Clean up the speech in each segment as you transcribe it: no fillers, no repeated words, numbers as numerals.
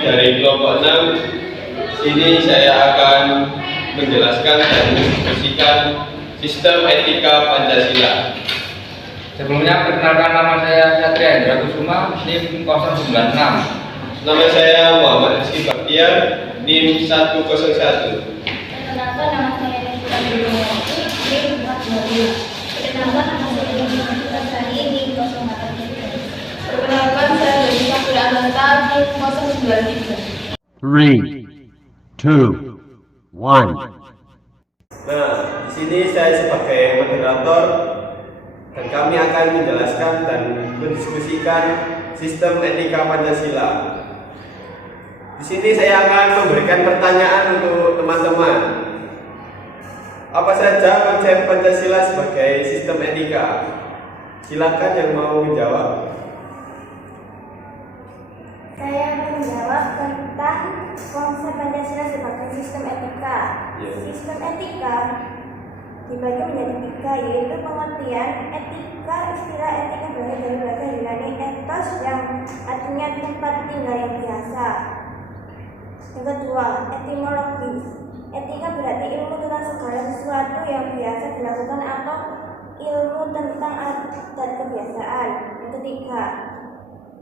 dari kelompok 6. Sini saya akan menjelaskan dan mendiskusikan sistem etika Pancasila. Sebelumnya perkenalkan, nama saya Satria Hendra Kusuma, NIM 096. Nama saya Muhammad Rizky Baktiar, NIM 101. Perkenalkan, nama saya Nestura Dewi, NIM 422. Perkenalkan, nama saya Dewi Sari, NIM 083. Perkenalkan, saya Dewi Safira Ananta, NIM 093. 3, 2, 1. Nah, di sini saya sebagai moderator dan kami akan menjelaskan dan mendiskusikan sistem etika Pancasila. Di sini saya akan memberikan pertanyaan untuk teman-teman. Apa saja konsep Pancasila sebagai sistem etika? Silakan yang mau menjawab. Saya akan menjawab tentang konsep Pancasila sebagai sistem etika. Sistem etika dibagi menjadi 3, yaitu pengertian etika. Istilah etika berasal dari bahasa Yunani ethos yang artinya tempat tinggal yang biasa. Yang kedua, etimologis. Etika berarti ilmu tentang segala sesuatu yang biasa dilakukan atau ilmu tentang adat kebiasaan. Yang ketiga,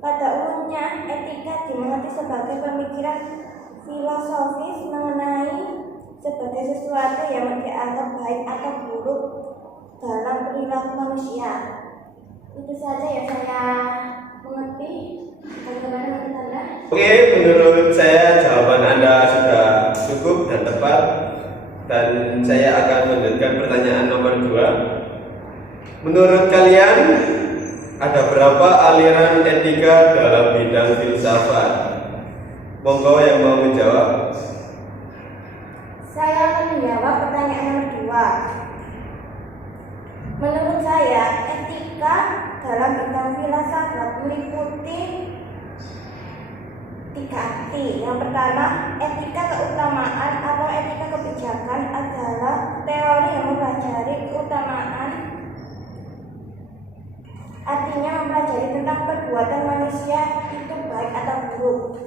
pada umumnya etika dimengerti sebagai pemikiran filosofis mengenai sebagai sesuatu yang dianggap baik atau buruk dalam perilaku manusia. Itu saja yang saya mengerti. Bagaimana menurut Anda? Oke, menurut saya jawaban Anda sudah cukup dan tepat. Dan saya akan melanjutkan pertanyaan nomor 2. Menurut kalian, ada berapa aliran etika dalam bidang filsafat? Monggo yang mau menjawab. Saya akan menjawab pertanyaan nomor 2. Menurut saya, etika dalam bidang filsafat meliputi 3 arti. Yang pertama, etika keutamaan atau etika kebijakan adalah teori yang mempelajari keutamaan. Artinya mempelajari tentang perbuatan manusia itu baik atau buruk.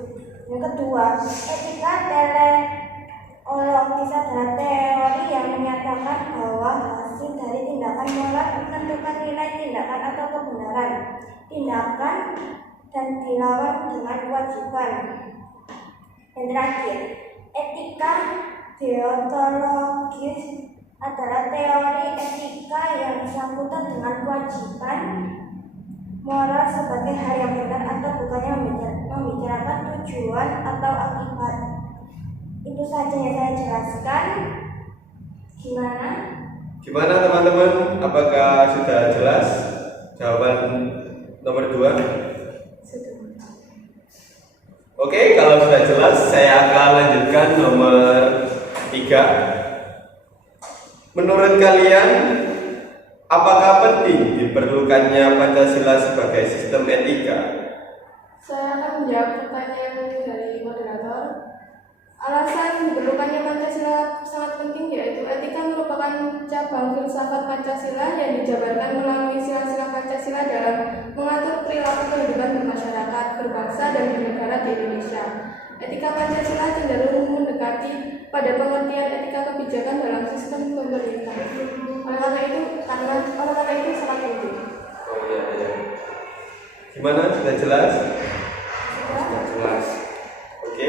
Yang kedua, etika teleologis adalah teori yang menyatakan bahwa hasil dari tindakan moral menentukan nilai tindakan atau kebenaran tindakan dan dilawan dengan kewajiban. Yang terakhir, etika deontologis adalah teori etika yang bersangkutan dengan kewajiban moral sebagai hal yang benar atau bukannya membicarakan tujuan atau akibat. Itu saja yang saya jelaskan. Gimana teman-teman? Apakah sudah jelas jawaban nomor 2? Oke, kalau sudah jelas, saya akan lanjutkan nomor 3. Menurut kalian, apakah penting diperlukannya Pancasila sebagai sistem etika? Saya akan menjawab pertanyaan dari moderator. Alasan diperlukannya Pancasila sangat penting, yaitu etika merupakan cabang filsafat Pancasila yang dijabarkan melalui sila-sila Pancasila dalam mengatur perilaku kehidupan bermasyarakat, berbangsa, dan bernegara di Indonesia. Etika Pancasila cenderung mendekati pada pengertian etika kebijakan dalam sistem pemerintah. Oleh karena itu sangat penting. Oh iya. Gimana? Sudah jelas? Sudah jelas. Oke,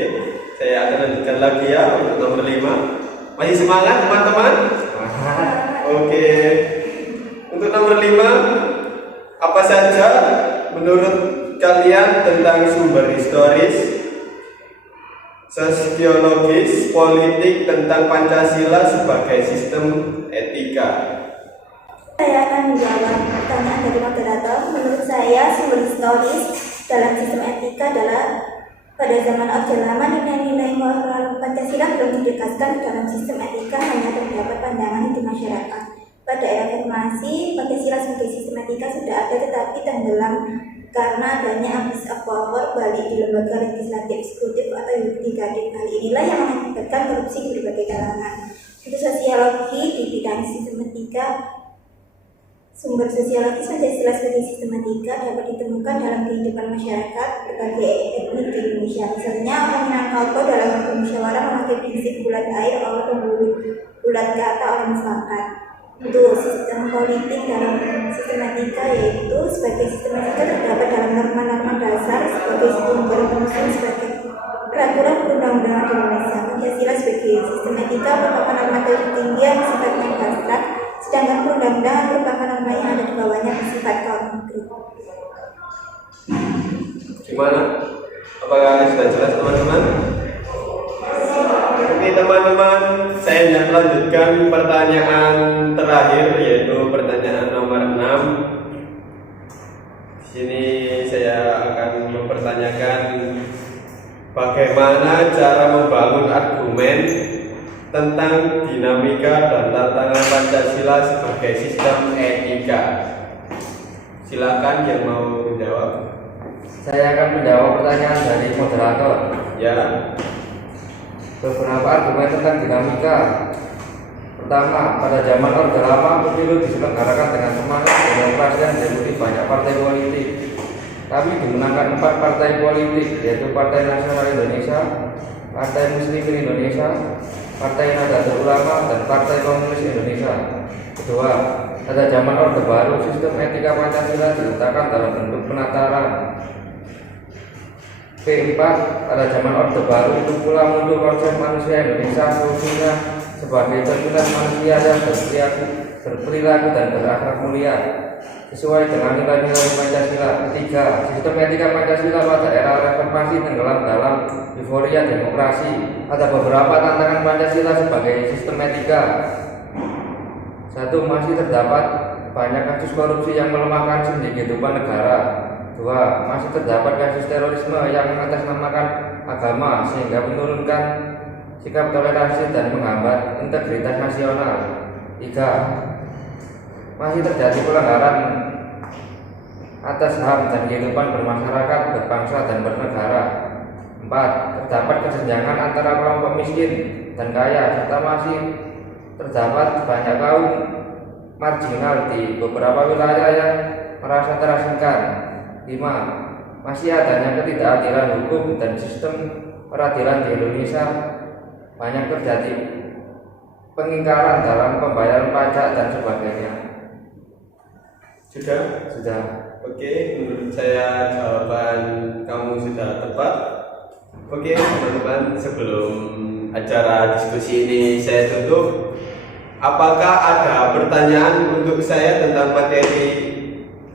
saya akan lanjutkan lagi ya untuk nomor 5. Masih semangat teman-teman? Oke. Untuk nomor 5, apa saja menurut kalian tentang sumber historis, sosiologis, politik tentang Pancasila sebagai sistem etika? Saya akan menjawab pertanyaan dari moderator. Menurut saya, sumber historis dalam sistem etika adalah pada zaman Orde Lama nilai-nilai moral Pancasila belum ditegaskan dalam sistem etika, hanya terdapat pandangan di masyarakat. Pada era reformasi, Pancasila sebagai sistem etika sudah ada tetapi tenggelam karena adanya abuse of power balik di lembaga legislatif, eksekutif atau yudikatif. Hal inilah yang mengakibatkan korupsi di berbagai kalangan. Untuk sosiologi di bidang sistem etika, Sumber sosiologis Pancasila sebagai sistematika dapat ditemukan dalam kehidupan masyarakat berbagai etnik di Indonesia. Misalnya, orang Minangkabau dalam bermusyawarah memakai prinsip bulat air oleh pemburu, bulat kata oleh mufakat. Untuk sistem politik dalam sistematika yaitu sebagai sistematika terdapat dalam norma-norma dasar sebagai sumber penyusun sebagai peraturan perundang-undangan di Indonesia. Pancasila sebagai sistematika merupakan norma tertinggi yang sifatnya abstrak, sedangkan perundang-undangan merupakan norma yang ada di bawahnya bersifat konkret. Gimana? Apakah sudah jelas teman-teman? Oke teman-teman, saya ingin melanjutkan pertanyaan terakhir yaitu pertanyaan nomor 6. Di sini saya akan mempertanyakan bagaimana cara membangun argumen tentang dinamika dan tantangan Pancasila sebagai sistem etika. Silakan yang mau menjawab. Saya akan menjawab pertanyaan dari moderator. Ya. Beberapa argumen tentang dinamika. Pertama, pada zaman Orde Lama pemilu diselenggarakan dengan semangat demokrasi yang diikuti banyak partai politik. Kami dimenangkan 4 partai politik, yaitu Partai Nasional Indonesia, Partai Muslimin Indonesia, Partai Nahdlatul Ulama, dan Partai Komunis Indonesia. Kedua, pada zaman Orde Baru sistem etika Pancasila diletakkan dalam bentuk penataran. Keempat, pada zaman Orde Baru itu pula muncul konsep manusia Indonesia seutuhnya sebagai cerminan manusia yang berperilaku dan berakhlak mulia sesuai dengan nilai-nilai Pancasila. Ketiga, sistem etika Pancasila pada era reformasi tenggelam dalam euforia demokrasi. Ada beberapa tantangan Pancasila sebagai sistem etika. 1. Masih terdapat banyak kasus korupsi yang melemahkan sendi kehidupan negara. 2. Masih terdapat kasus terorisme yang mengatasnamakan agama sehingga menurunkan sikap toleransi dan menghambat integritas nasional. 3. Masih terjadi pelanggaran atas HAM dan kehidupan bermasyarakat, berbangsa dan bernegara. 4. Terdapat kesenjangan antara kelompok miskin dan kaya serta masih terdapat banyak kaum marginal di beberapa wilayah yang merasa terasingkan. 5. Masih adanya ketidakadilan hukum dan sistem peradilan di Indonesia. Banyak terjadi pengingkaran dalam pembayaran pajak dan sebagainya. Sudah. Oke, menurut saya jawaban kamu sudah tepat. Oke teman-teman, sebelum acara diskusi ini saya tutup, apakah ada pertanyaan untuk saya tentang materi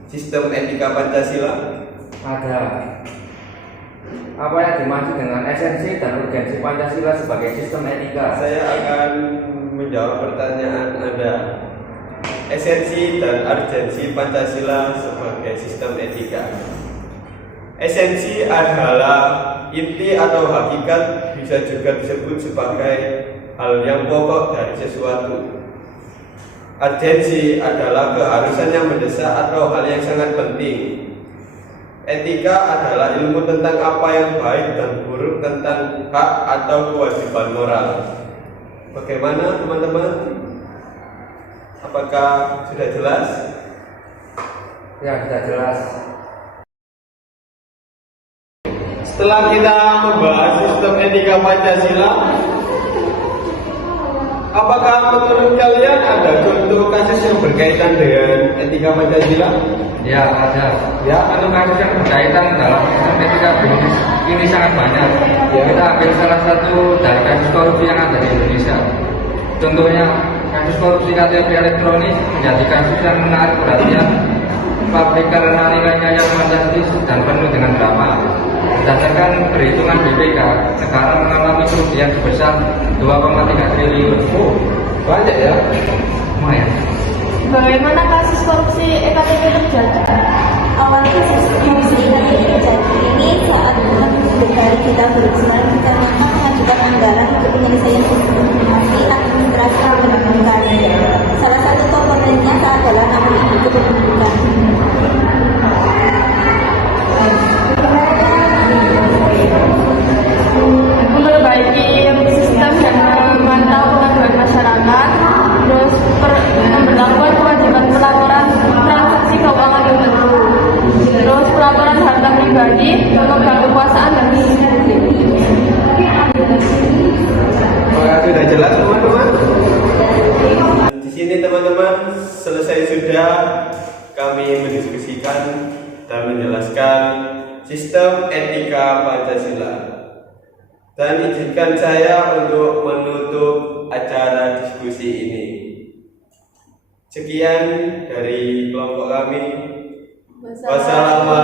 sistem etika Pancasila? Ada. Apa yang dimaksud dengan esensi dan urgensi Pancasila sebagai sistem etika? Saya akan menjawab pertanyaan Anda. Esensi dan urgensi Pancasila sebagai sistem etika. Esensi adalah inti atau hakikat, bisa juga disebut sebagai hal yang pokok dari sesuatu. Urgensi adalah keharusan yang mendesak atau hal yang sangat penting. Etika adalah ilmu tentang apa yang baik dan buruk, tentang hak atau kewajiban moral. Bagaimana teman-teman? Apakah sudah jelas? Ya, sudah jelas. Setelah kita membahas sistem etika Pancasila, apakah menurut kalian ada contoh kasus yang berkaitan dengan etika Pancasila? Ya, ada. Ya, Untuk kasus yang berkaitan dalam sistem etika ini sangat banyak. Ya. Kita ambil salah satu dari kasus korupsi yang ada di Indonesia. Contohnya, kasus korupsi KTP elektronik menjadi kasus yang menarik perhatian publik karena nilainya yang fantastis dan penuh dengan drama. Berdasarkan perhitungan BPK, negara mengalami kerugian sebesar 2,3 triliun. oh, banyak ya. Lumayan. Bagaimana kasus korupsi EKTP terjadi? Awalnya kasus korupsi ini terjadi ini saat berkali kita berusaha kita mengajukan anggaran untuk penyelesaian sistem informasi administrasi kependudukan. Salah satu komponennya adalah nama ibu kependudukan. Memperbaiki sistem dan memantau pengaduan masyarakat, terus memperlakukan kewajiban pelaporan pelaporan harta pribadi, pemegang kekuasaan dan inisiatif. Apakah sudah jelas teman-teman? Di sini teman-teman selesai sudah kami mendiskusikan dan menjelaskan sistem etika Pancasila. Dan izinkan saya untuk menutup acara diskusi ini. Sekian dari kelompok kami. Wassalamualaikum